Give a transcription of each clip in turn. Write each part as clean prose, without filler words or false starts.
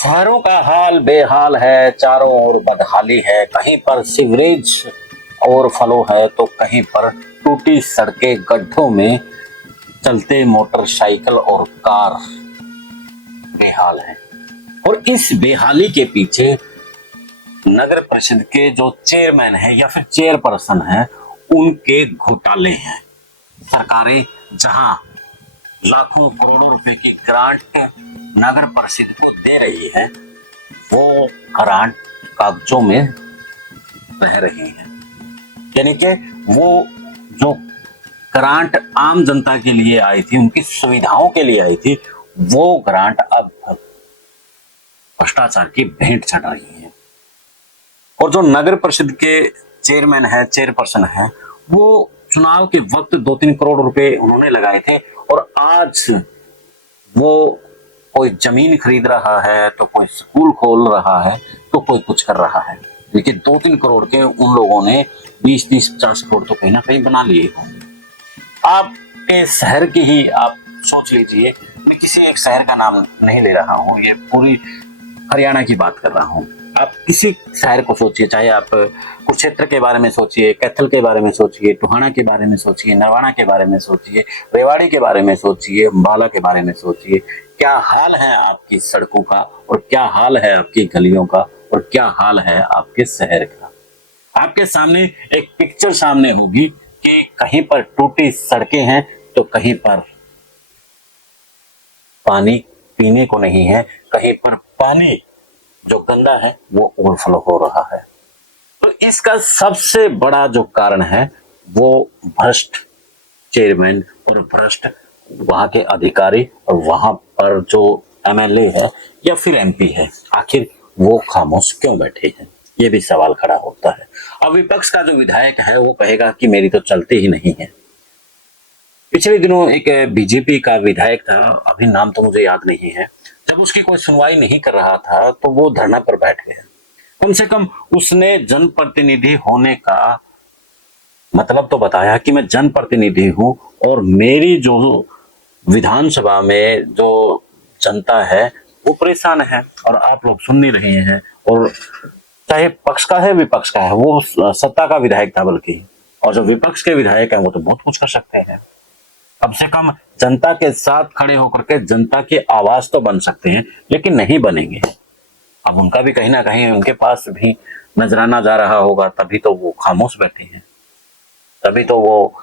शहरों का हाल बेहाल है, चारों ओर बदहाली है। कहीं पर सीवरेज ओवरफ्लो है तो कहीं पर टूटी सड़कें, गड्ढों में चलते मोटरसाइकिल और कार बेहाल है। और इस बेहाली के पीछे नगर परिषद के जो चेयरमैन है या फिर चेयरपर्सन है, उनके घोटाले हैं। सरकारें जहां लाखों करोड़ों रुपए की ग्रांट नगर परिषद को दे रही है, वो ग्रांट कागजों में रह रही है। यानी कि वो जो ग्रांट आम जनता के लिए आई थी, उनकी सुविधाओं के लिए आई थी, वो ग्रांट अब भ्रष्टाचार की भेंट चढ़ रही है। और जो नगर परिषद के चेयरमैन है, चेयरपर्सन है, वो चुनाव के वक्त 2-3 करोड़ रुपए उन्होंने लगाए थे और आज वो कोई जमीन खरीद रहा है, तो कोई स्कूल खोल रहा है, तो कोई कुछ कर रहा है। लेकिन 2-3 करोड़ के उन लोगों ने 20-30-50 करोड़ तो कहीं ना कहीं बना लिए होंगे। आपके शहर की ही आप सोच लीजिए, मैं किसी एक शहर का नाम नहीं ले रहा हूँ, ये पूरी हरियाणा की बात कर रहा हूँ। आप किसी शहर को सोचिए, चाहे आप कुरुक्षेत्र के बारे में सोचिए, कैथल के बारे में सोचिए, टोहाना के बारे में सोचिए, नरवाना के बारे में सोचिए, रेवाड़ी के बारे में सोचिए, अम्बाला के बारे में सोचिए। क्या हाल है आपकी सड़कों का, और क्या हाल है आपकी गलियों का, और क्या हाल है आपके शहर का। आपके सामने एक पिक्चर सामने होगी कि कहीं पर टूटी सड़कें हैं तो कहीं पर पानी पीने को नहीं है, कहीं पर पानी जो गंदा है वो ओवरफ्लो हो रहा है। तो इसका सबसे बड़ा जो कारण है वो भ्रष्ट चेयरमैन और भ्रष्ट वहां के अधिकारी, और वहां पर जो एमएलए है या फिर एमपी है, आखिर वो खामोश क्यों बैठे हैं, ये भी सवाल खड़ा होता है। अब विपक्ष का जो विधायक है वो कहेगा कि मेरी तो चलती ही नहीं है। पिछले दिनों एक बीजेपी का विधायक था, अभी नाम तो मुझे याद नहीं है, जब उसकी कोई सुनवाई नहीं कर रहा था तो वो धरना पर बैठ गया। कम से कम उसने जनप्रतिनिधि होने का मतलब तो बताया कि मैं जनप्रतिनिधि हूं और मेरी जो विधानसभा में जो जनता है वो परेशान है और आप लोग सुन नहीं रहे हैं। और चाहे पक्ष का है विपक्ष का है, वो सत्ता का विधायक था बल्कि, और जो विपक्ष के विधायक हैं वो तो बहुत कुछ कर सकते हैं। कम से कम जनता के साथ खड़े होकर के जनता की आवाज तो बन सकते हैं, लेकिन नहीं बनेंगे। अब उनका भी कहीं ना कहीं उनके पास भी नजराना जा रहा होगा, तभी तो वो खामोश बैठे हैं, तभी तो वो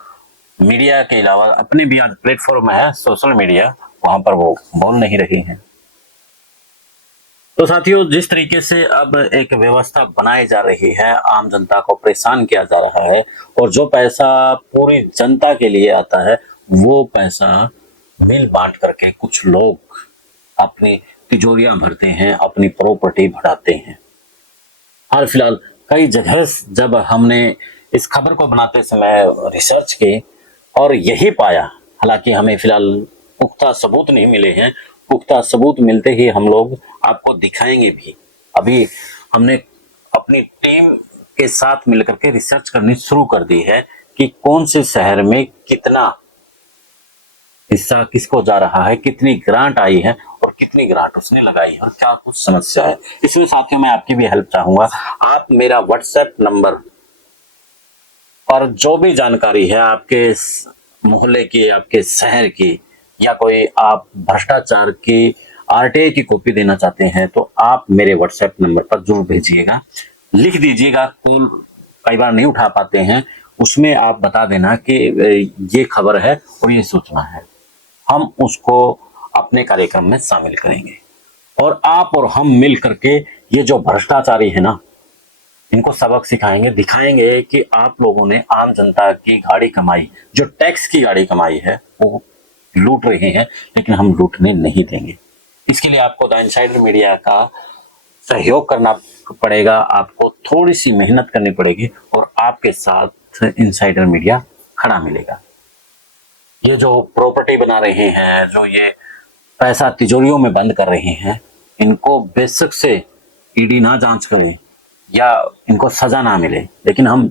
मीडिया के अलावा अपने भी आज प्लेटफॉर्म है सोशल मीडिया, वहां पर वो बोल नहीं रहे हैं। तो साथियों, जिस तरीके से अब एक व्यवस्था बनाई जा रही है, आम जनता को परेशान किया जा रहा है, और जो पैसा पूरी जनता के लिए आता है वो पैसा मिल बांट करके कुछ लोग अपनी तिजोरियां भरते हैं, अपनी प्रॉपर्टी बढ़ाते हैं। हाल फिलहाल कई जगह जब हमने इस खबर को बनाते समय रिसर्च की और यही पाया, हालांकि हमें फिलहाल पुख्ता सबूत नहीं मिले हैं, पुख्ता सबूत मिलते ही हम लोग आपको दिखाएंगे भी। अभी हमने अपनी टीम के साथ मिलकर के रिसर्च करनी शुरू कर दी है कि कौन से शहर में कितना हिस्सा किसको जा रहा है, कितनी ग्रांट आई है और कितनी ग्रांट उसने लगाई है और क्या कुछ समस्या है। इसमें साथियों मैं आपकी भी हेल्प चाहूंगा। आप मेरा व्हाट्सएप नंबर पर जो भी जानकारी है आपके मोहल्ले की, आपके शहर की, या कोई आप भ्रष्टाचार की आरटीआई की कॉपी देना चाहते हैं, तो आप मेरे व्हाट्सएप नंबर पर जरूर भेजिएगा। लिख दीजिएगा, कॉल कई बार नहीं उठा पाते हैं, उसमें आप बता देना कि ये खबर है और ये सूचना है, हम उसको अपने कार्यक्रम में शामिल करेंगे। और आप और हम मिल करके ये जो भ्रष्टाचारी है ना, इनको सबक सिखाएंगे, दिखाएंगे कि आप लोगों ने आम जनता की गाड़ी कमाई, जो टैक्स की गाड़ी कमाई है, वो लूट रहे हैं, लेकिन हम लूटने नहीं देंगे। इसके लिए आपको द इनसाइडर मीडिया का सहयोग करना पड़ेगा, आपको थोड़ी सी मेहनत करनी पड़ेगी और आपके साथ इनसाइडर मीडिया खड़ा मिलेगा। ये जो प्रॉपर्टी बना रहे हैं, जो ये पैसा तिजोरियों में बंद कर रहे हैं, इनको बेशक से ईडी ना जांच करे या इनको सजा ना मिले, लेकिन हम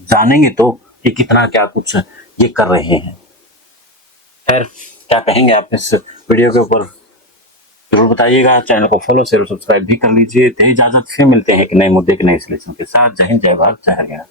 जानेंगे तो कि कितना क्या कुछ ये कर रहे हैं। खैर, क्या कहेंगे आप इस वीडियो के ऊपर? जरूर बताइएगा। चैनल को फॉलो शेयर और सब्सक्राइब भी कर लीजिए। दे इजाजत, फिर मिलते हैं एक नए मुद्दे के नए सॉल्यूशन के साथ। जय हिंद, जय भारत, जय हरियाणा।